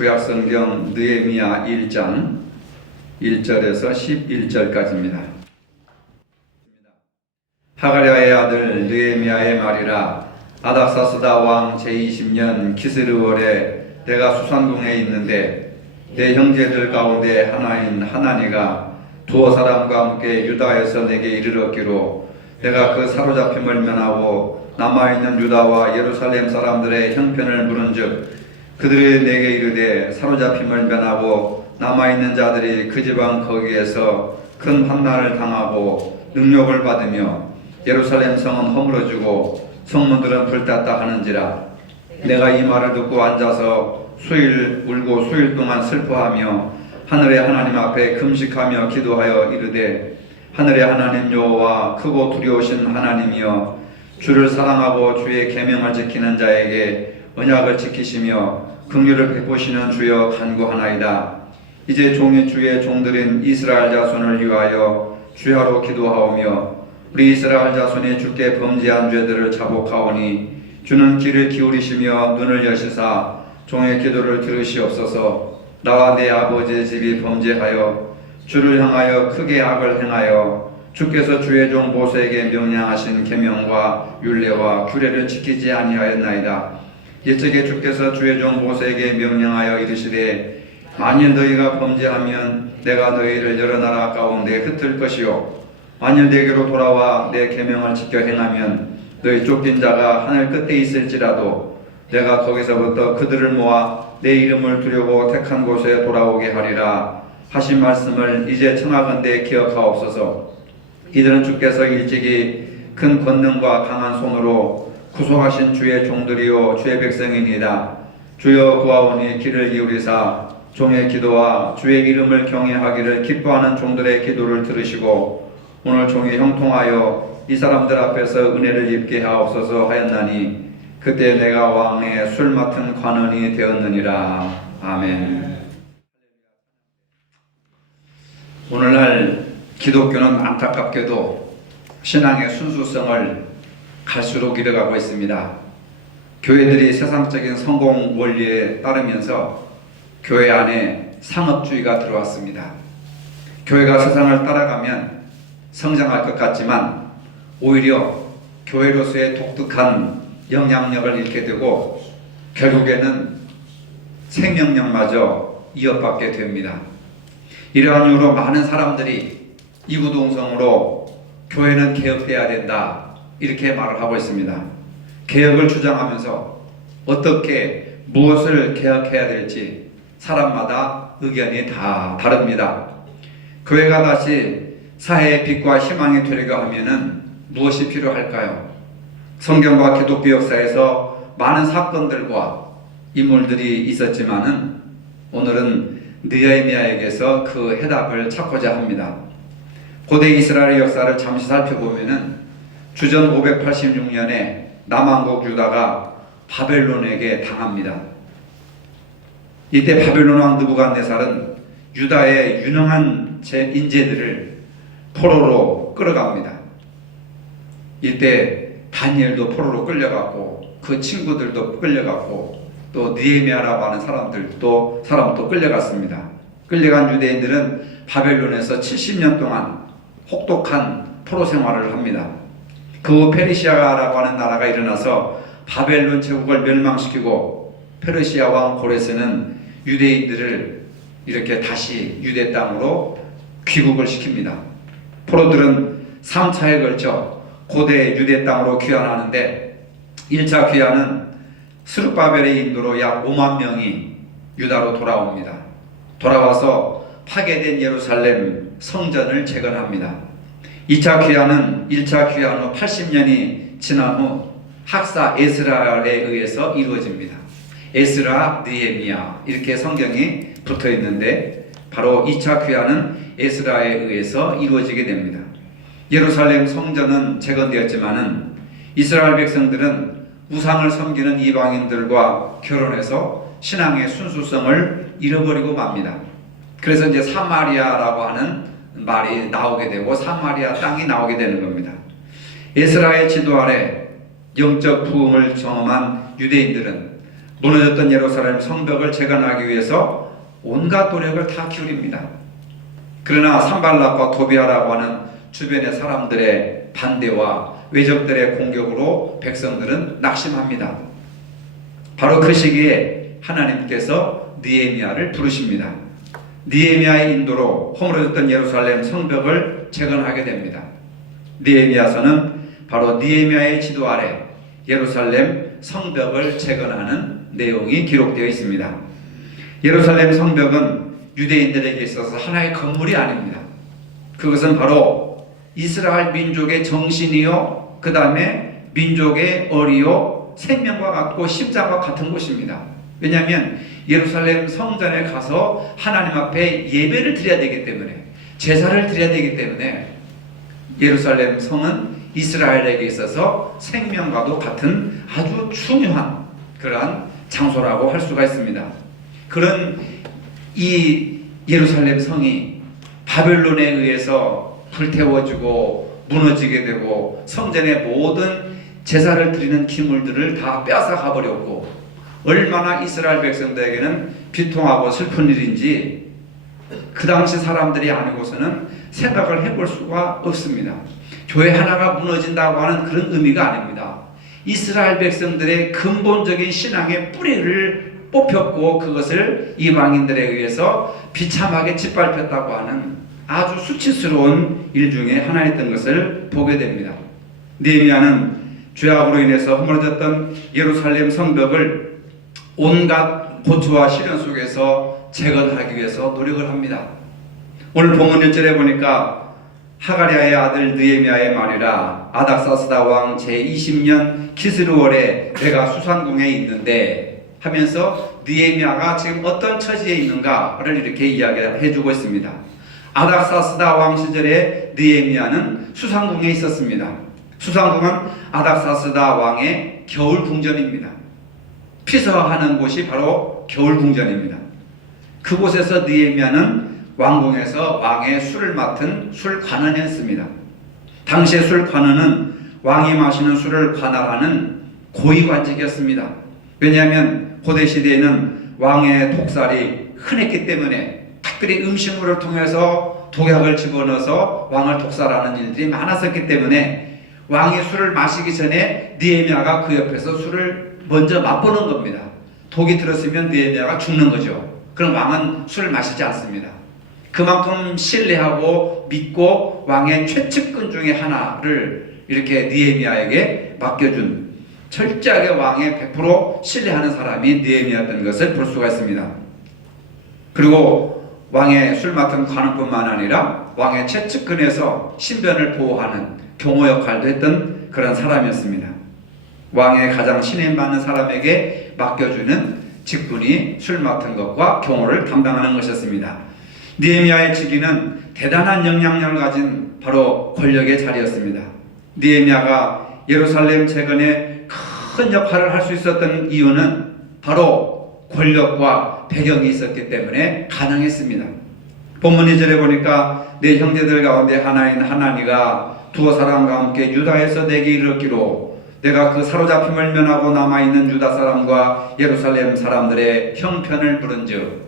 구약성경 느헤미야 1장 1절에서 11절까지입니다. 하가랴의 아들 느헤미야의 말이라. 아닥사스다 왕 제20년 기스르월에 내가 수산궁에 있는데 내 형제들 가운데 하나인 하나니가 두어 사람과 함께 유다에서 내게 이르렀기로 내가 그 사로잡힘을 면하고 남아있는 유다와 예루살렘 사람들의 형편을 물은즉 그들이 내게 이르되 사로잡힘을 면하고 남아있는 자들이 그 지방 거기에서 큰 환난을 당하고 능욕을 받으며 예루살렘 성은 허물어지고 성문들은 불탔다 하는지라. 내가 이 말을 듣고 앉아서 수일 울고 수일 동안 슬퍼하며 하늘의 하나님 앞에 금식하며 기도하여 이르되 하늘의 하나님 여호와 크고 두려우신 하나님이여 주를 사랑하고 주의 계명을 지키는 자에게 언약을 지키시며 긍휼을 베푸시는 주여 간구하나이다. 이제 종이 주의 종들인 이스라엘 자손을 위하여 주야로 기도하오며 우리 이스라엘 자손이 주께 범죄한 죄들을 자복하오니 주는 귀를 기울이시며 눈을 여시사 종의 기도를 들으시옵소서. 나와 내 아버지의 집이 범죄하여 주를 향하여 크게 악을 행하여 주께서 주의 종 모세에게 명령하신 계명과 율례와 규례를 지키지 아니하였나이다. 이적에 주께서 주의 종 모세에게 명령하여 이르시되 만일 너희가 범죄하면 내가 너희를 여러 나라 가운데 흩을 것이요 만일 내게로 돌아와 내 계명을 지켜 행하면 너희 쫓긴 자가 하늘 끝에 있을지라도 내가 거기서부터 그들을 모아 내 이름을 두려고 택한 곳에 돌아오게 하리라 하신 말씀을 이제 청하건대 기억하옵소서. 이들은 주께서 일찍이 큰 권능과 강한 손으로 구속하신 주의 종들이요 주의 백성이니이다. 주여 구하오니 귀를 기울이사 종의 기도와 주의 이름을 경외하기를 기뻐하는 종들의 기도를 들으시고 오늘 종이 형통하여 이 사람들 앞에서 은혜를 입게 하옵소서 하였나니 그때 내가 왕의 술 맡은 관원이 되었느니라. 아멘. 오늘날 기독교는 안타깝게도 신앙의 순수성을 갈수록 잃어가고 있습니다. 교회들이 세상적인 성공 원리에 따르면서 교회 안에 상업주의가 들어왔습니다. 교회가 세상을 따라가면 성장할 것 같지만 오히려 교회로서의 독특한 영향력을 잃게 되고 결국에는 생명력마저 이어받게 됩니다. 이러한 이유로 많은 사람들이 이구동성으로 교회는 개혁돼야 된다 이렇게 말을 하고 있습니다. 개혁을 주장하면서 어떻게 무엇을 개혁해야 될지 사람마다 의견이 다 다릅니다. 교회가 다시 사회의 빛과 희망이 되려고 하면은 무엇이 필요할까요? 성경과 기독교 역사에서 많은 사건들과 인물들이 있었지만은 오늘은 느헤미야에게서 그 해답을 찾고자 합니다. 고대 이스라엘의 역사를 잠시 살펴보면은 주전 586년에 남왕국 유다가 바벨론에게 당합니다. 이때 바벨론 왕 느부갓네살은 유다의 유능한 인재들을 포로로 끌어갑니다. 이때 다니엘도 포로로 끌려갔고 그 친구들도 끌려갔고 또 느헤미야라고 하는 사람도 끌려갔습니다. 끌려간 유대인들은 바벨론에서 70년 동안 혹독한 포로 생활을 합니다. 그 후 페르시아라고 하는 나라가 일어나서 바벨론 제국을 멸망시키고 페르시아 왕 고레스는 유대인들을 이렇게 다시 유대 땅으로 귀국을 시킵니다. 포로들은 3차에 걸쳐 고대 유대 땅으로 귀환하는데 1차 귀환은 스룹바벨의 인도로 약 5만 명이 유다로 돌아옵니다. 돌아와서 파괴된 예루살렘 성전을 재건합니다. 2차 귀환은 1차 귀환 후 80년이 지난 후 학사 에스라에 의해서 이루어집니다. 에스라, 느헤미야 이렇게 성경이 붙어 있는데 바로 2차 귀환은 에스라에 의해서 이루어지게 됩니다. 예루살렘 성전은 재건되었지만은 이스라엘 백성들은 우상을 섬기는 이방인들과 결혼해서 신앙의 순수성을 잃어버리고 맙니다. 그래서 이제 사마리아라고 하는 말이 나오게 되고 사마리아 땅이 나오게 되는 겁니다. 에스라의 지도 아래 영적 부흥을 경험한 유대인들은 무너졌던 예루살렘 성벽을 재건하기 위해서 온갖 노력을 다 기울입니다. 그러나 산발락과 도비아라고 하는 주변의 사람들의 반대와 외적들의 공격으로 백성들은 낙심합니다. 바로 그 시기에 하나님께서 느헤미야를 부르십니다. 느헤미야의 인도로 허물어졌던 예루살렘 성벽을 재건하게 됩니다. 느헤미야서는 바로 느헤미야의 지도 아래 예루살렘 성벽을 재건하는 내용이 기록되어 있습니다. 예루살렘 성벽은 유대인들에게 있어서 하나의 건물이 아닙니다. 그것은 바로 이스라엘 민족의 정신이요, 그 다음에 민족의 어리요, 생명과 같고 심장과 같은 곳입니다. 왜냐하면 예루살렘 성전에 가서 하나님 앞에 예배를 드려야 되기 때문에, 제사를 드려야 되기 때문에 예루살렘 성은 이스라엘에게 있어서 생명과도 같은 아주 중요한 그러한 장소라고 할 수가 있습니다. 그런 이 예루살렘 성이 바벨론에 의해서 불태워지고 무너지게 되고 성전의 모든 제사를 드리는 기물들을 다 빼앗아가 버렸고, 얼마나 이스라엘 백성들에게는 비통하고 슬픈 일인지 그 당시 사람들이 아니고서는 생각을 해볼 수가 없습니다. 교회 하나가 무너진다고 하는 그런 의미가 아닙니다. 이스라엘 백성들의 근본적인 신앙의 뿌리를 뽑혔고 그것을 이방인들에 의해서 비참하게 짓밟혔다고 하는 아주 수치스러운 일 중에 하나였던 것을 보게 됩니다. 느헤미야는 죄악으로 인해서 허물어졌던 예루살렘 성벽을 온갖 고초와 시련 속에서 재건하기 위해서 노력을 합니다. 오늘 본문 1절에 보니까 하가랴의 아들 느헤미야의 말이라 아닥사스다 왕 제20년 기스르월에 내가 수산궁에 있는데 하면서 느헤미야가 지금 어떤 처지에 있는가를 이렇게 이야기해 주고 있습니다. 아닥사스다 왕 시절에 느헤미야는 수산궁에 있었습니다. 수산궁은 아닥사스다 왕의 겨울 궁전입니다. 피서하는 곳이 바로 겨울 궁전입니다. 그곳에서 느헤미야는 왕궁에서 왕의 술을 맡은 술관원이었습니다. 당시의 술관원은 왕이 마시는 술을 관할하는 고위관직이었습니다. 왜냐하면 고대 시대에는 왕의 독살이 흔했기 때문에 특별히 음식물을 통해서 독약을 집어넣어서 왕을 독살하는 일들이 많았었기 때문에 왕이 술을 마시기 전에 느헤미야가 그 옆에서 술을 먼저 맛보는 겁니다. 독이 들었으면 느헤미야가 죽는 거죠. 그럼 왕은 술을 마시지 않습니다. 그만큼 신뢰하고 믿고 왕의 최측근 중에 하나를 이렇게 느헤미야에게 맡겨준, 철저하게 왕의 100% 신뢰하는 사람이 느헤미야였던 것을 볼 수가 있습니다. 그리고 왕의 술 맡은 관원뿐만 아니라 왕의 최측근에서 신변을 보호하는 경호 역할도 했던 그런 사람이었습니다. 왕의 가장 신임받는 사람에게 맡겨주는 직분이 술 맡은 것과 경호를 담당하는 것이었습니다. 느헤미야의 직위는 대단한 영향력을 가진 바로 권력의 자리였습니다. 느헤미야가 예루살렘 재건에 큰 역할을 할 수 있었던 이유는 바로 권력과 배경이 있었기 때문에 가능했습니다. 본문 2절에 보니까 내 형제들 가운데 하나인 하나니가 두어 사람과 함께 유다에서 내게 이르기로 내가 그 사로잡힘을 면하고 남아있는 유다 사람과 예루살렘 사람들의 형편을 물은즉,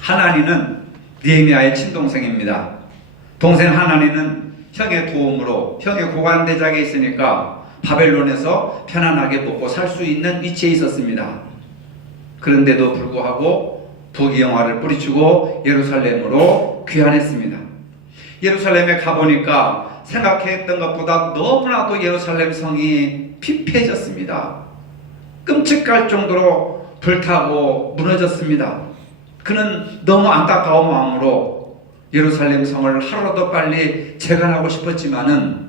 하나니는 느헤미야의 친동생입니다. 동생 하나니는 형의 도움으로 형의 고관대장에 있으니까 바벨론에서 편안하게 먹고 살 수 있는 위치에 있었습니다. 그런데도 불구하고 부귀영화를 뿌리치고 예루살렘으로 귀환했습니다. 예루살렘에 가보니까 생각했던 것보다 너무나도 예루살렘 성이 피폐해졌습니다. 끔찍할 정도로 불타고 무너졌습니다. 그는 너무 안타까운 마음으로 예루살렘 성을 하루라도 빨리 재건하고 싶었지만은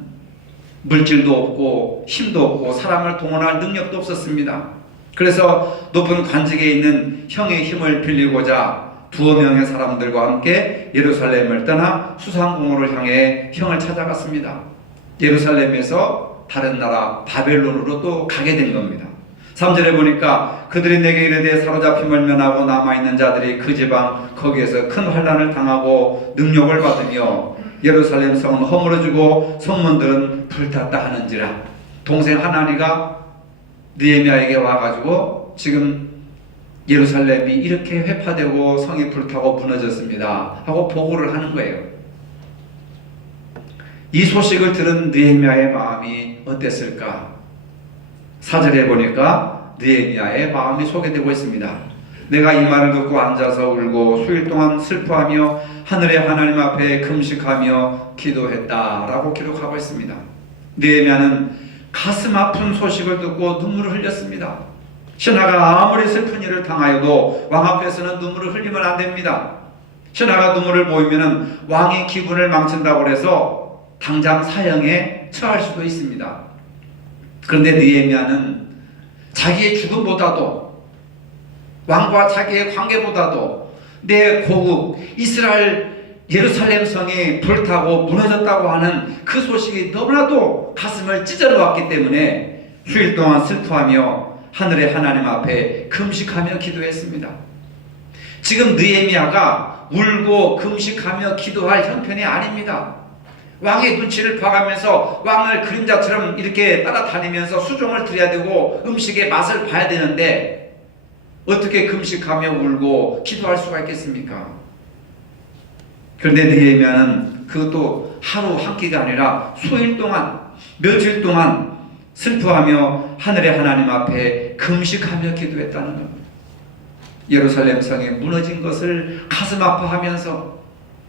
물질도 없고 힘도 없고 사람을 동원할 능력도 없었습니다. 그래서 높은 관직에 있는 형의 힘을 빌리고자 두어 명의 사람들과 함께 예루살렘을 떠나 수산궁으로 향해 형을 찾아갔습니다. 예루살렘에서 다른 나라 바벨론으로 또 가게 된 겁니다. 3절에 보니까 그들이 내게 이르되 사로잡힘을 면하고 남아있는 자들이 그 지방 거기에서 큰 환난을 당하고 능욕을 받으며 예루살렘 성은 허물어지고 성문들은 불탔다 하는지라. 동생 하나니가 느헤미야에게 와가지고 지금 예루살렘이 이렇게 회파되고 성이 불타고 무너졌습니다 하고 보고를 하는 거예요. 이 소식을 들은 느헤미야의 마음이 어땠을까? 4절에 보니까 느헤미야의 마음이 소개되고 있습니다. 내가 이 말을 듣고 앉아서 울고 수일 동안 슬퍼하며 하늘의 하나님 앞에 금식하며 기도했다라고 기록하고 있습니다. 느헤미야는 가슴 아픈 소식을 듣고 눈물을 흘렸습니다. 신하가 아무리 슬픈 일을 당하여도 왕 앞에서는 눈물을 흘리면 안 됩니다. 신하가 눈물을 보이면 왕의 기분을 망친다고 해서 당장 사형에 처할 수도 있습니다. 그런데 느헤미야는 자기의 죽음보다도 왕과 자기의 관계보다도 내 고국 이스라엘 예루살렘 성이 불타고 무너졌다고 하는 그 소식이 너무나도 가슴을 찢어러 왔기 때문에 수일 동안 슬퍼하며 하늘의 하나님 앞에 금식하며 기도했습니다. 지금 느헤미야가 울고 금식하며 기도할 형편이 아닙니다. 왕의 눈치를 봐가면서 왕을 그림자처럼 이렇게 따라다니면서 수종을 드려야 되고 음식의 맛을 봐야 되는데 어떻게 금식하며 울고 기도할 수가 있겠습니까? 그런데 느헤미야는 그것도 하루 한 끼가 아니라 수일 동안 며칠 동안 슬퍼하며 하늘의 하나님 앞에 금식하며 기도했다는 겁니다. 예루살렘 성이 무너진 것을 가슴 아파하면서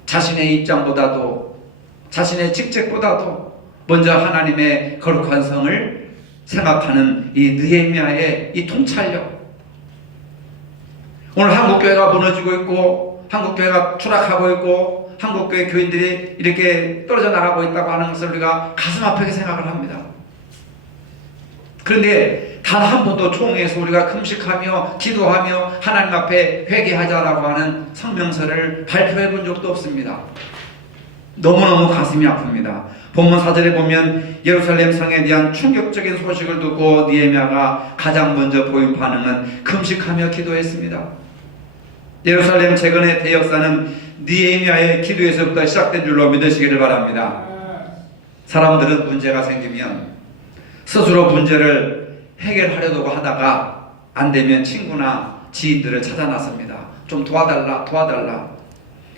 자신의 입장보다도 자신의 직책보다도 먼저 하나님의 거룩한 성을 생각하는 이 느헤미야의 이 통찰력. 오늘 한국교회가 무너지고 있고 한국교회가 추락하고 있고 한국교회 교인들이 이렇게 떨어져 나가고 있다고 하는 것을 우리가 가슴 아프게 생각을 합니다. 그런데 단 한 번도 총회에서 우리가 금식하며 기도하며 하나님 앞에 회개하자라고 하는 성명서를 발표해 본 적도 없습니다. 너무너무 가슴이 아픕니다. 본문 4절에 보면 예루살렘 성에 대한 충격적인 소식을 듣고 느헤미야가 가장 먼저 보인 반응은 금식하며 기도했습니다. 예루살렘 재건의 대역사는 느헤미야의 기도에서부터 시작된 줄로 믿으시기를 바랍니다. 사람들은 문제가 생기면 스스로 문제를 해결하려고 하다가 안 되면 친구나 지인들을 찾아 나섭니다. 좀 도와달라.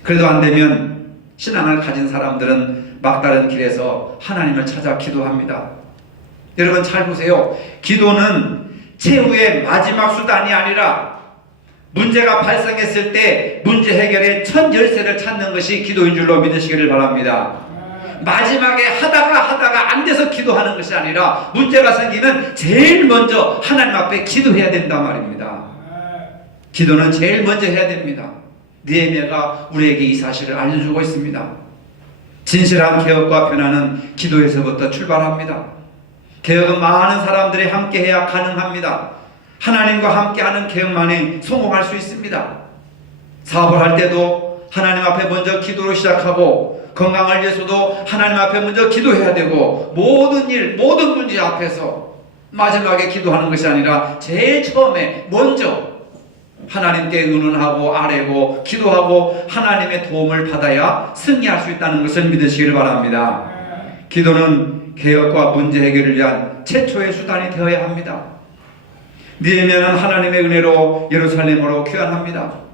그래도 안 되면 신앙을 가진 사람들은 막다른 길에서 하나님을 찾아 기도합니다. 여러분 잘 보세요. 기도는 최후의 마지막 수단이 아니라 문제가 발생했을 때 문제 해결의 첫 열쇠를 찾는 것이 기도인 줄로 믿으시기를 바랍니다. 마지막에 하다가 안 돼서 기도하는 것이 아니라 문제가 생기면 제일 먼저 하나님 앞에 기도해야 된단 말입니다. 기도는 제일 먼저 해야 됩니다. 느헤미야가 우리에게 이 사실을 알려주고 있습니다. 진실한 개혁과 변화는 기도에서부터 출발합니다. 개혁은 많은 사람들이 함께해야 가능합니다. 하나님과 함께하는 개혁만이 성공할 수 있습니다. 사업을 할 때도 하나님 앞에 먼저 기도로 시작하고 건강을 위해서도 하나님 앞에 먼저 기도해야 되고 모든 일, 모든 문제 앞에서 마지막에 기도하는 것이 아니라 제일 처음에 먼저 하나님께 의논하고 아뢰고 기도하고 하나님의 도움을 받아야 승리할 수 있다는 것을 믿으시기를 바랍니다. 기도는 개혁과 문제 해결을 위한 최초의 수단이 되어야 합니다. 느헤미야는 하나님의 은혜로 예루살렘으로 귀환합니다.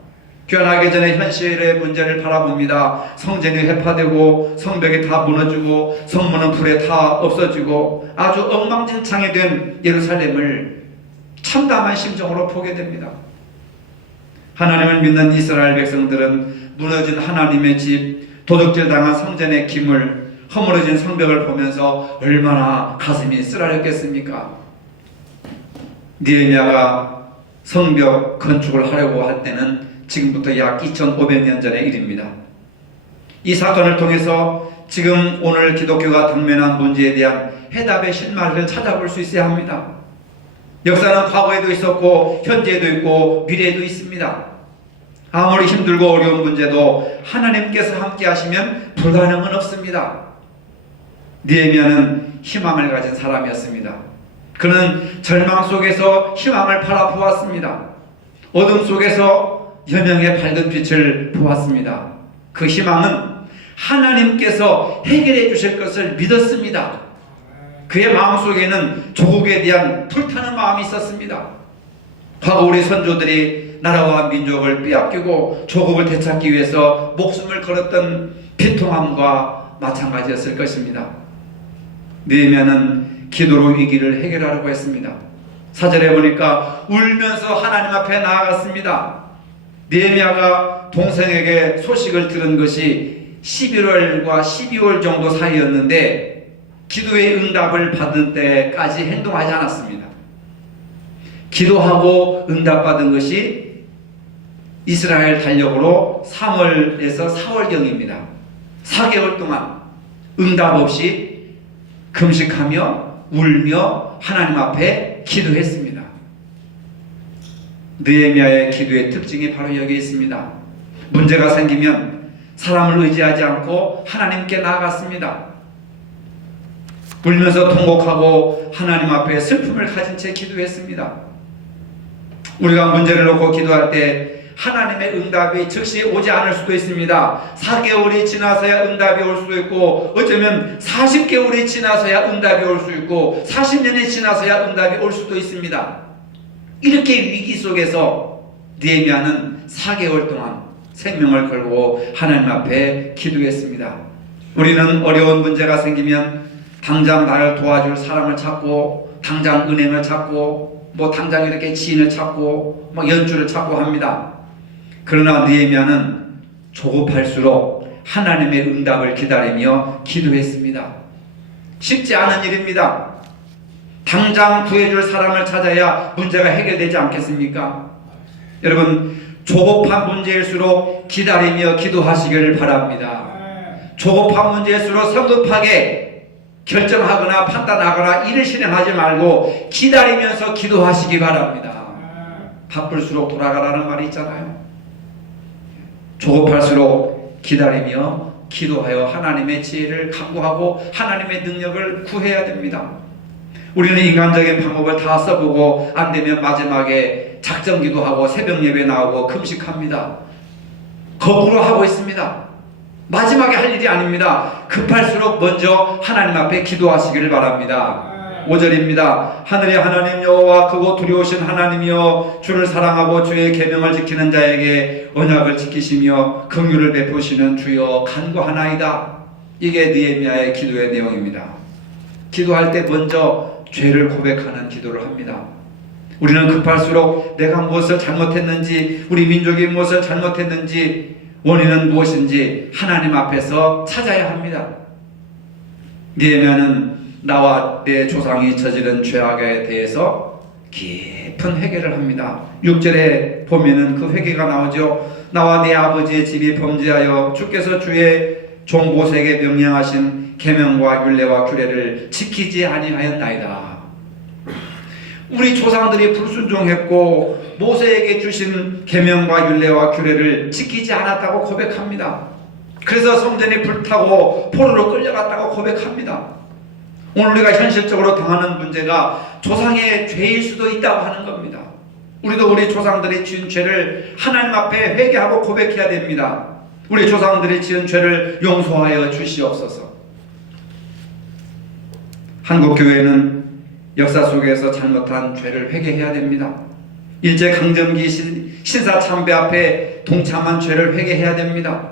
귀환하기 전에 현실의 문제를 바라봅니다. 성전이 회파되고 성벽이 다 무너지고 성문은 불에 다 없어지고 아주 엉망진창이 된 예루살렘을 참담한 심정으로 보게 됩니다. 하나님을 믿는 이스라엘 백성들은 무너진 하나님의 집, 도둑질당한 성전의 기물, 허물어진 성벽을 보면서 얼마나 가슴이 쓰라렸겠습니까? 느헤미야가 성벽 건축을 하려고 할 때는 지금부터 약 2500년 전의 일입니다. 이 사건을 통해서 지금 오늘 기독교가 당면한 문제에 대한 해답의 실마리를 찾아볼 수 있어야 합니다. 역사는 과거에도 있었고 현재에도 있고 미래에도 있습니다. 아무리 힘들고 어려운 문제도 하나님께서 함께 하시면 불가능은 없습니다. 느헤미야는 희망을 가진 사람이었습니다. 그는 절망 속에서 희망을 바라보았습니다. 어둠 속에서 여명의 밝은 빛을 보았습니다. 그 희망은 하나님께서 해결해 주실 것을 믿었습니다. 그의 마음속에는 조국에 대한 불타는 마음이 있었습니다. 과거 우리 선조들이 나라와 민족을 빼앗기고 조국을 되찾기 위해서 목숨을 걸었던 비통함과 마찬가지였을 것입니다. 느헤미야는 기도로 위기를 해결하려고 했습니다. 4절에 보니까 울면서 하나님 앞에 나아갔습니다. 느헤미야가 동생에게 소식을 들은 것이 11월과 12월 정도 사이였는데 기도의 응답을 받을 때까지 행동하지 않았습니다. 기도하고 응답받은 것이 이스라엘 달력으로 3월에서 4월경입니다. 4개월 동안 응답 없이 금식하며 울며 하나님 앞에 기도했습니다. 느헤미야의 기도의 특징이 바로 여기 있습니다. 문제가 생기면 사람을 의지하지 않고 하나님께 나아갔습니다. 울면서 통곡하고 하나님 앞에 슬픔을 가진 채 기도했습니다. 우리가 문제를 놓고 기도할 때 하나님의 응답이 즉시 오지 않을 수도 있습니다. 4개월이 지나서야 응답이 올 수도 있고, 어쩌면 40개월이 지나서야 응답이 올 수 있고, 40년이 지나서야 응답이 올 수도 있습니다. 이렇게 위기 속에서 느헤미야는 4개월 동안 생명을 걸고 하나님 앞에 기도했습니다. 우리는 어려운 문제가 생기면 당장 나를 도와줄 사람을 찾고, 당장 은행을 찾고, 당장 이렇게 지인을 찾고, 연주를 찾고 합니다. 그러나 느헤미야는 조급할수록 하나님의 응답을 기다리며 기도했습니다. 쉽지 않은 일입니다. 당장 구해줄 사람을 찾아야 문제가 해결되지 않겠습니까? 여러분, 조급한 문제일수록 기다리며 기도하시기를 바랍니다. 조급한 문제일수록 성급하게 결정하거나 판단하거나 일을 실행하지 말고 기다리면서 기도하시기 바랍니다. 바쁠수록 돌아가라는 말이 있잖아요. 조급할수록 기다리며 기도하여 하나님의 지혜를 강구하고 하나님의 능력을 구해야 됩니다. 우리는 인간적인 방법을 다 써보고 안되면 마지막에 작정기도하고 새벽 예배 나오고 금식합니다. 거꾸로 하고 있습니다. 마지막에 할 일이 아닙니다. 급할수록 먼저 하나님 앞에 기도하시기를 바랍니다. 5절입니다. 하늘의 하나님 여호와 크고 두려우신 하나님이여, 주를 사랑하고 주의 계명을 지키는 자에게 언약을 지키시며 긍휼을 베푸시는 주여 간구하나이다. 이게 느헤미야의 기도의 내용입니다. 기도할 때 먼저 죄를 고백하는 기도를 합니다. 우리는 급할수록 내가 무엇을 잘못했는지, 우리 민족이 무엇을 잘못했는지, 원인은 무엇인지 하나님 앞에서 찾아야 합니다. 느헤미야는 나와 내 조상이 저지른 죄악에 대해서 깊은 회개를 합니다. 6절에 보면은 그 회개가 나오죠. 나와 내 아버지의 집이 범죄하여 주께서 주의 종 모세에게 명령하신 계명과 율례와 규례를 지키지 아니하였나이다. 우리 조상들이 불순종했고 모세에게 주신 계명과 율례와 규례를 지키지 않았다고 고백합니다. 그래서 성전이 불타고 포로로 끌려갔다고 고백합니다. 오늘 우리가 현실적으로 당하는 문제가 조상의 죄일 수도 있다고 하는 겁니다. 우리도 우리 조상들이 지은 죄를 하나님 앞에 회개하고 고백해야 됩니다. 우리 조상들이 지은 죄를 용서하여 주시옵소서. 한국교회는 역사 속에서 잘못한 죄를 회개해야 됩니다. 일제강점기 신사참배 앞에 동참한 죄를 회개해야 됩니다.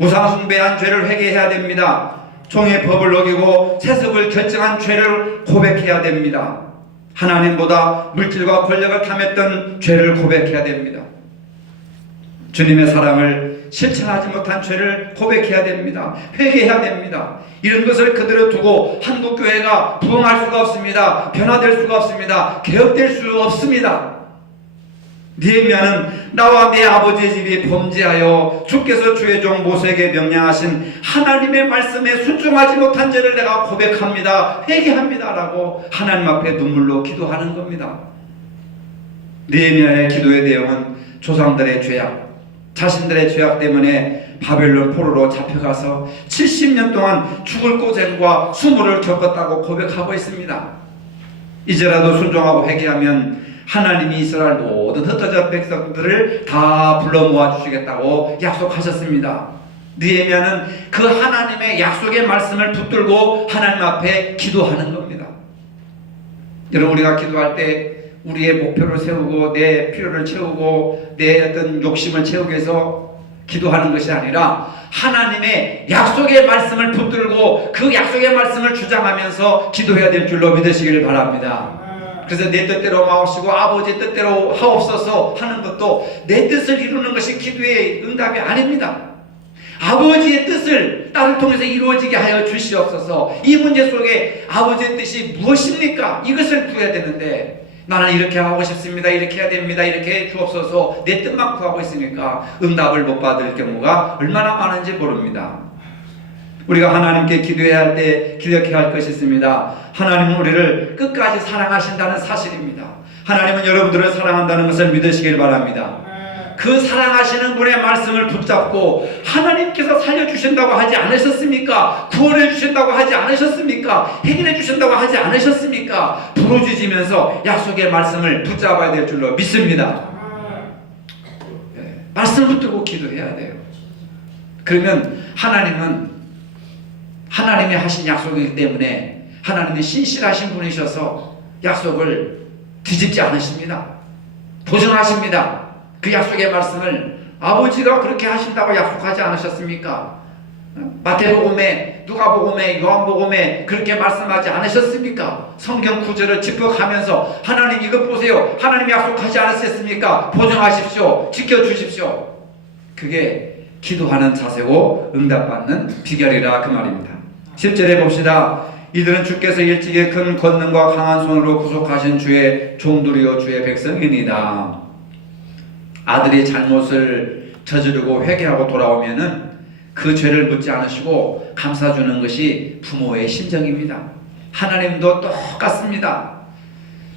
우상숭배한 죄를 회개해야 됩니다. 종의 법을 어기고 세습을 결정한 죄를 고백해야 됩니다. 하나님보다 물질과 권력을 탐했던 죄를 고백해야 됩니다. 주님의 사랑을 실천하지 못한 죄를 고백해야 됩니다. 회개해야 됩니다. 이런 것을 그대로 두고 한국교회가 부흥할 수가 없습니다. 변화될 수가 없습니다. 개혁될 수 없습니다. 느헤미야는 나와 내 아버지의 집이 범죄하여 주께서 주의 종 모세에게 명령하신 하나님의 말씀에 순종하지 못한 죄를 내가 고백합니다. 회개합니다. 라고 하나님 앞에 눈물로 기도하는 겁니다. 느헤미야의 기도의 내용은 조상들의 죄악, 자신들의 죄악 때문에 바벨론 포로로 잡혀가서 70년 동안 죽을 고생과 수모를 겪었다고 고백하고 있습니다. 이제라도 순종하고 회개하면 하나님이 이스라엘 모든 흩어진 백성들을 다 불러 모아주시겠다고 약속하셨습니다. 느헤미야는 그 하나님의 약속의 말씀을 붙들고 하나님 앞에 기도하는 겁니다. 여러분, 우리가 기도할 때 우리의 목표를 세우고 내 필요를 채우고 내 어떤 욕심을 채우기 위해서 기도하는 것이 아니라 하나님의 약속의 말씀을 붙들고 그 약속의 말씀을 주장하면서 기도해야 될 줄로 믿으시길 바랍니다. 그래서 내 뜻대로 마옵시고 아버지의 뜻대로 하옵소서 하는 것도 내 뜻을 이루는 것이 기도의 응답이 아닙니다. 아버지의 뜻을 나를 통해서 이루어지게 하여 주시옵소서. 이 문제 속에 아버지의 뜻이 무엇입니까? 이것을 구해야 되는데 나는 이렇게 하고 싶습니다. 이렇게 해야 됩니다. 이렇게 해 주옵소서. 내 뜻만 구하고 있으니까 응답을 못 받을 경우가 얼마나 많은지 모릅니다. 우리가 하나님께 기도해야 할 때 기억해야 할 것이 있습니다. 하나님은 우리를 끝까지 사랑하신다는 사실입니다. 하나님은 여러분들을 사랑한다는 것을 믿으시길 바랍니다. 그 사랑하시는 분의 말씀을 붙잡고 하나님께서 살려주신다고 하지 않으셨습니까? 구원해 주신다고 하지 않으셨습니까? 해결해 주신다고 하지 않으셨습니까? 부르짖으면서 약속의 말씀을 붙잡아야 될 줄로 믿습니다. 말씀 붙들고 기도해야 돼요. 그러면 하나님은 하나님이 하신 약속이기 때문에 하나님은 신실하신 분이셔서 약속을 뒤집지 않으십니다. 보증하십니다. 그 약속의 말씀을 아버지가 그렇게 하신다고 약속하지 않으셨습니까? 마태복음에, 누가복음에, 요한복음에 그렇게 말씀하지 않으셨습니까? 성경 구절을 짚어가면서 하나님 이것 보세요. 하나님이 약속하지 않으셨습니까? 보증하십시오. 지켜주십시오. 그게 기도하는 자세고 응답받는 비결이라 그 말입니다. 10절에 봅시다. 이들은 주께서 일찍이 큰 권능과 강한 손으로 구속하신 주의 종들이요 주의 백성이니이다. 아들이 잘못을 저지르고 회개하고 돌아오면은 그 죄를 묻지 않으시고 감싸주는 것이 부모의 심정입니다. 하나님도 똑같습니다.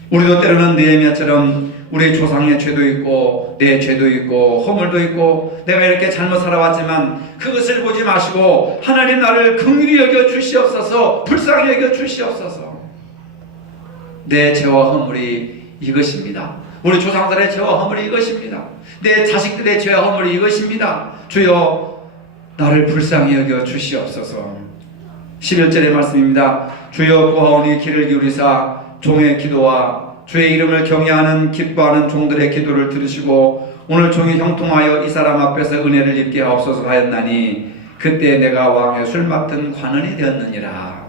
우리도 때로는 느헤미야처럼 우리의 조상의 죄도 있고 내 죄도 있고 허물도 있고 내가 이렇게 잘못 살아왔지만 그것을 보지 마시고 하나님 나를 긍휼히 여겨 주시옵소서, 불쌍히 여겨 주시옵소서. 내 죄와 허물이 이것입니다. 우리 조상들의 죄와 허물이 이것입니다. 내 자식들의 죄와 허물이 이것입니다. 주여 나를 불쌍히 여겨 주시옵소서. 11절의 말씀입니다. 주여 구하오니 귀를 기울이사 종의 기도와 주의 이름을 경외하는 기뻐하는 종들의 기도를 들으시고 오늘 종이 형통하여 이 사람 앞에서 은혜를 입게 하옵소서 하였나니 그때 내가 왕의 술 맡은 관원이 되었느니라.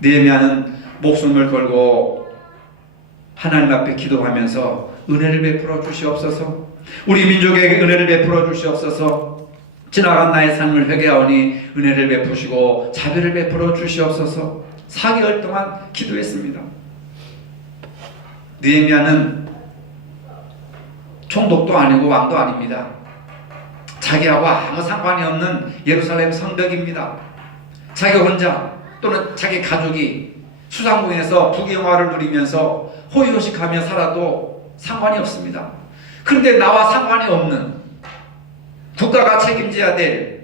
느헤미야는 목숨을 걸고 하나님 앞에 기도하면서 은혜를 베풀어 주시옵소서. 우리 민족에게 은혜를 베풀어 주시옵소서. 지나간 나의 삶을 회개하오니 은혜를 베푸시고 자비를 베풀어 주시옵소서. 4개월 동안 기도했습니다. 느헤미야는 총독도 아니고 왕도 아닙니다. 자기하고 아무 상관이 없는 예루살렘 성벽입니다. 자기 혼자 또는 자기 가족이 수상궁에서 부귀영화를 누리면서 호의호식하며 살아도 상관이 없습니다. 그런데 나와 상관이 없는 국가가 책임져야 될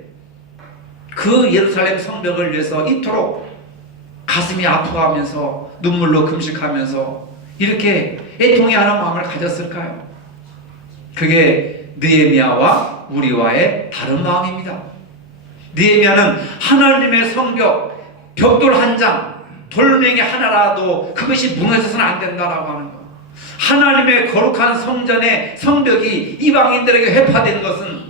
그 예루살렘 성벽을 위해서 이토록 가슴이 아파하면서 눈물로 금식하면서 이렇게 애통해하는 마음을 가졌을까요? 그게 느헤미야와 우리와의 다른 마음입니다. 느헤미야는 하나님의 성벽, 벽돌 한 장, 돌멩이 하나라도 그것이 무너져서는 안 된다라고 하는 것. 하나님의 거룩한 성전의 성벽이 이방인들에게 회파된 것은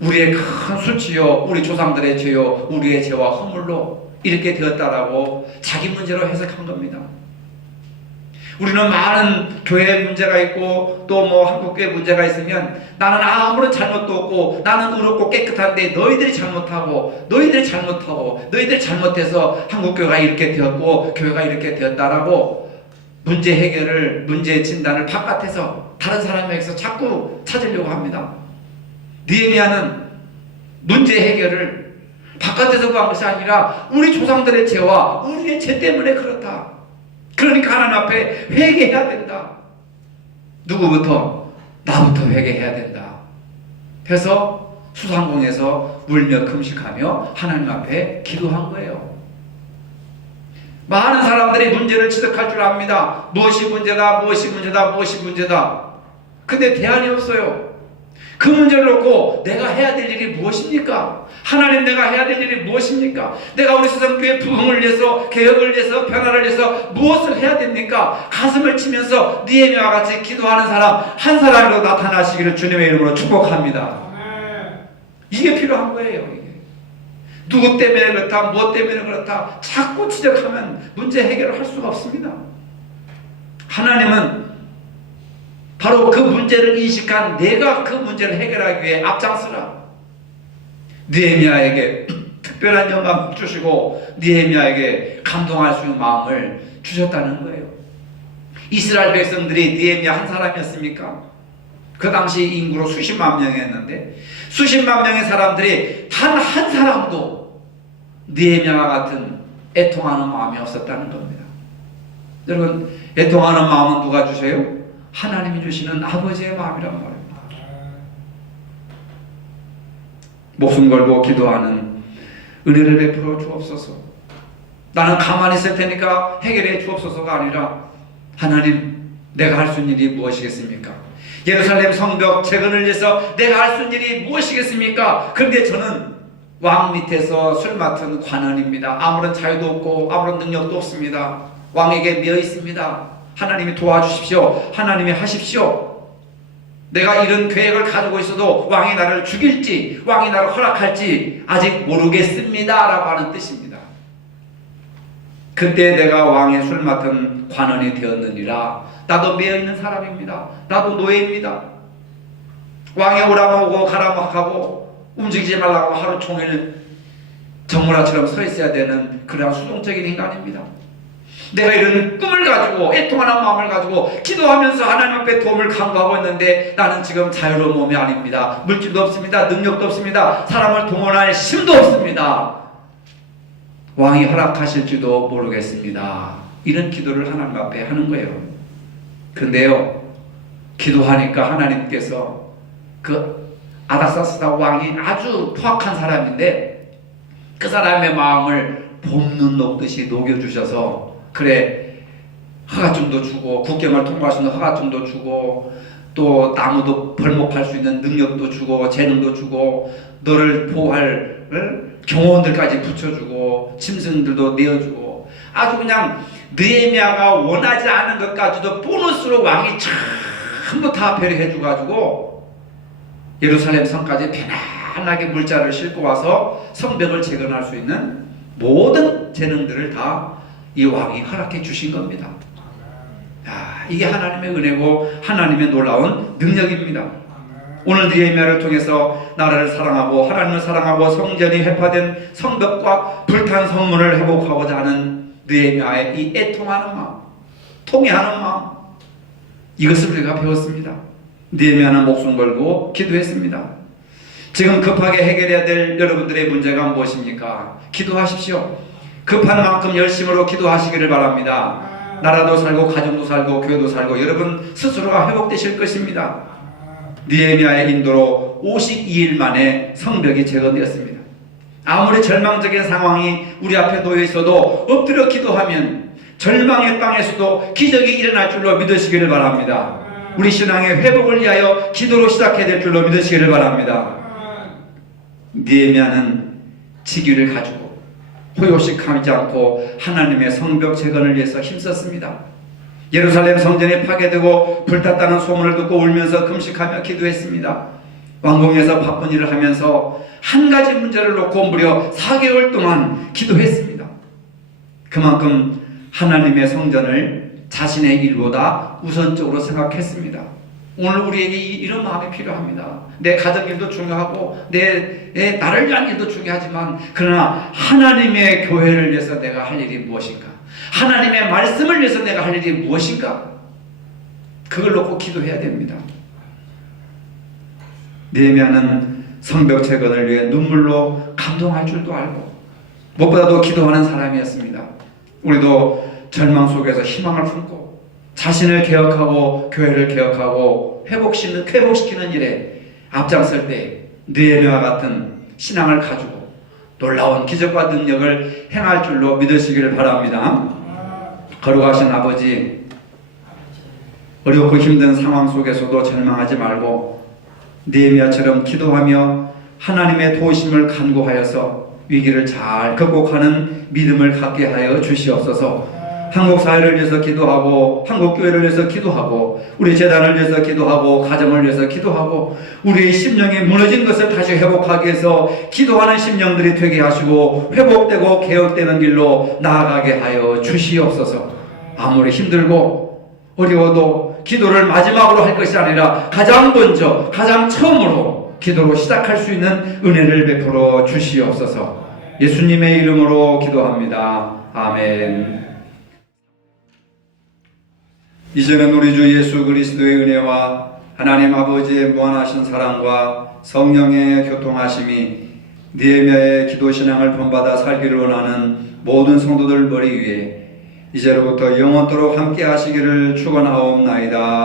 우리의 큰 수치요, 우리 조상들의 죄요, 우리의 죄와 허물로 이렇게 되었다라고 자기 문제로 해석한 겁니다. 우리는 많은 교회 문제가 있고 또 뭐 한국교회 문제가 있으면 나는 아무런 잘못도 없고 나는 의롭고 깨끗한데 너희들이 잘못하고 너희들이 잘못해서 한국교회가 이렇게 되었고 교회가 이렇게 되었다라고 문제 해결을, 문제 진단을 바깥에서 다른 사람에게서 자꾸 찾으려고 합니다. 느헤미야는 문제 해결을 바깥에서 구한 것이 아니라 우리 조상들의 죄와 우리의 죄 때문에 그렇다. 그러니까 하나님 앞에 회개해야 된다. 누구부터? 나부터 회개해야 된다. 그래서 수상궁에서 울며 금식하며 하나님 앞에 기도한 거예요. 많은 사람들이 문제를 지적할 줄 압니다. 무엇이 문제다, 무엇이 문제다, 무엇이 문제다. 근데 대안이 없어요. 그 문제를 놓고 내가 해야 될 일이 무엇입니까? 하나님, 내가 해야 될 일이 무엇입니까? 내가 우리 수성교회 부흥을 위해서, 개혁을 위해서, 변화를 위해서 무엇을 해야 됩니까? 가슴을 치면서 느헤미야와 같이 기도하는 사람 한 사람으로 나타나시기를 주님의 이름으로 축복합니다. 이게 필요한 거예요. 이게. 누구 때문에 그렇다, 무엇 때문에 그렇다 자꾸 지적하면 문제 해결을 할 수가 없습니다. 하나님은 바로 그 문제를 인식한 내가 그 문제를 해결하기 위해 앞장서라. 느헤미야에게 특별한 영감 주시고 느헤미야에게 감동할 수 있는 마음을 주셨다는 거예요. 이스라엘 백성들이 느헤미야 한 사람이었습니까? 그 당시 인구로 수십만 명이었는데 수십만 명의 사람들이 단 한 사람도 느헤미야와 같은 애통하는 마음이 없었다는 겁니다. 여러분, 애통하는 마음은 누가 주세요? 하나님이 주시는 아버지의 마음이란 말입니다. 목숨 걸고 기도하는 은혜를 베풀어 주옵소서. 나는 가만히 있을 테니까 해결해 주옵소서가 아니라 하나님, 내가 할 수 있는 일이 무엇이겠습니까? 예루살렘 성벽 재건을 위해서 내가 할 수 있는 일이 무엇이겠습니까? 그런데 저는 왕 밑에서 술 맡은 관원입니다. 아무런 자유도 없고 아무런 능력도 없습니다. 왕에게 미어 있습니다. 하나님이 도와주십시오. 하나님이 하십시오. 내가 이런 계획을 가지고 있어도 왕이 나를 죽일지 왕이 나를 허락할지 아직 모르겠습니다 라고 하는 뜻입니다. 그때 내가 왕의 술 맡은 관원이 되었느니라. 나도 매여있는 사람입니다. 나도 노예입니다. 왕이 오라고 가라고 움직이지 말라고 하루 종일 정문화처럼 서 있어야 되는 그런 수동적인 인간입니다. 내가 이런 꿈을 가지고 애통하는 마음을 가지고 기도하면서 하나님 앞에 도움을 간구하고 있는데 나는 지금 자유로운 몸이 아닙니다. 물질도 없습니다. 능력도 없습니다. 사람을 동원할 힘도 없습니다. 왕이 허락하실지도 모르겠습니다. 이런 기도를 하나님 앞에 하는 거예요. 그런데요, 기도하니까 하나님께서 그 아닥사스다 왕이 아주 포악한 사람인데 그 사람의 마음을 봄눈 녹듯이 녹여주셔서 그래, 허가증도 주고 국경을 통과할 수 있는 허가증도 주고 또 나무도 벌목할 수 있는 능력도 주고 재능도 주고 너를 보호할 경호원들까지 붙여주고 짐승들도 내어주고 아주 그냥 느헤미야가 원하지 않은 것까지도 보너스로 왕이 전부 다 배려해줘가지고 예루살렘 성까지 편안하게 물자를 싣고 와서 성벽을 재건할 수 있는 모든 재능들을 다 이 왕이 허락해 주신 겁니다. 야, 이게 하나님의 은혜고 하나님의 놀라운 능력입니다. 오늘 느헤미야를 통해서 나라를 사랑하고 하나님을 사랑하고 성전이 회파된 성벽과 불탄 성문을 회복하고자 하는 느헤미야의 이 애통하는 마음, 통회하는 마음, 이것을 우리가 배웠습니다. 느헤미야는 목숨 걸고 기도했습니다. 지금 급하게 해결해야 될 여러분들의 문제가 무엇입니까? 기도하십시오. 급한 만큼 열심으로 기도하시기를 바랍니다. 나라도 살고 가정도 살고 교회도 살고 여러분 스스로가 회복되실 것입니다. 느헤미야의 인도로 52일 만에 성벽이 재건되었습니다. 아무리 절망적인 상황이 우리 앞에 놓여 있어도 엎드려 기도하면 절망의 땅에서도 기적이 일어날 줄로 믿으시기를 바랍니다. 우리 신앙의 회복을 위하여 기도로 시작해야 될 줄로 믿으시기를 바랍니다. 느헤미야는 직위를 가지고 호요식하지 않고 하나님의 성벽 재건을 위해서 힘썼습니다. 예루살렘 성전이 파괴되고 불탔다는 소문을 듣고 울면서 금식하며 기도했습니다. 왕궁에서 바쁜 일을 하면서 한 가지 문제를 놓고 무려 4개월 동안 기도했습니다. 그만큼 하나님의 성전을 자신의 일보다 우선적으로 생각했습니다. 오늘 우리에게 이런 마음이 필요합니다. 내 가정일도 중요하고 나를 위한 일도 중요하지만 그러나 하나님의 교회를 위해서 내가 할 일이 무엇인가? 하나님의 말씀을 위해서 내가 할 일이 무엇인가? 그걸 놓고 기도해야 됩니다. 느헤미야는 성벽 재건을 위해 눈물로 감동할 줄도 알고 무엇보다도 기도하는 사람이었습니다. 우리도 절망 속에서 희망을 품고 자신을 개혁하고 교회를 개혁하고 회복시키는 일에 앞장설 때 느헤미야와 같은 신앙을 가지고 놀라운 기적과 능력을 행할 줄로 믿으시기를 바랍니다. 거룩하신 아버지, 어렵고 힘든 상황 속에서도 절망하지 말고 느헤미야처럼 기도하며 하나님의 도우심을 간구하여서 위기를 잘 극복하는 믿음을 갖게 하여 주시옵소서. 한국 사회를 위해서 기도하고 한국 교회를 위해서 기도하고 우리 재단을 위해서 기도하고 가정을 위해서 기도하고 우리의 심령이 무너진 것을 다시 회복하기 위해서 기도하는 심령들이 되게 하시고 회복되고 개혁되는 길로 나아가게 하여 주시옵소서. 아무리 힘들고 어려워도 기도를 마지막으로 할 것이 아니라 가장 먼저 가장 처음으로 기도로 시작할 수 있는 은혜를 베풀어 주시옵소서. 예수님의 이름으로 기도합니다. 아멘. 이제는 우리 주 예수 그리스도의 은혜와 하나님 아버지의 무한하신 사랑과 성령의 교통하심이 느헤미야의 기도 신앙을 본받아 살기를 원하는 모든 성도들 머리 위에 이제로부터 영원토록 함께 하시기를 축원하옵나이다.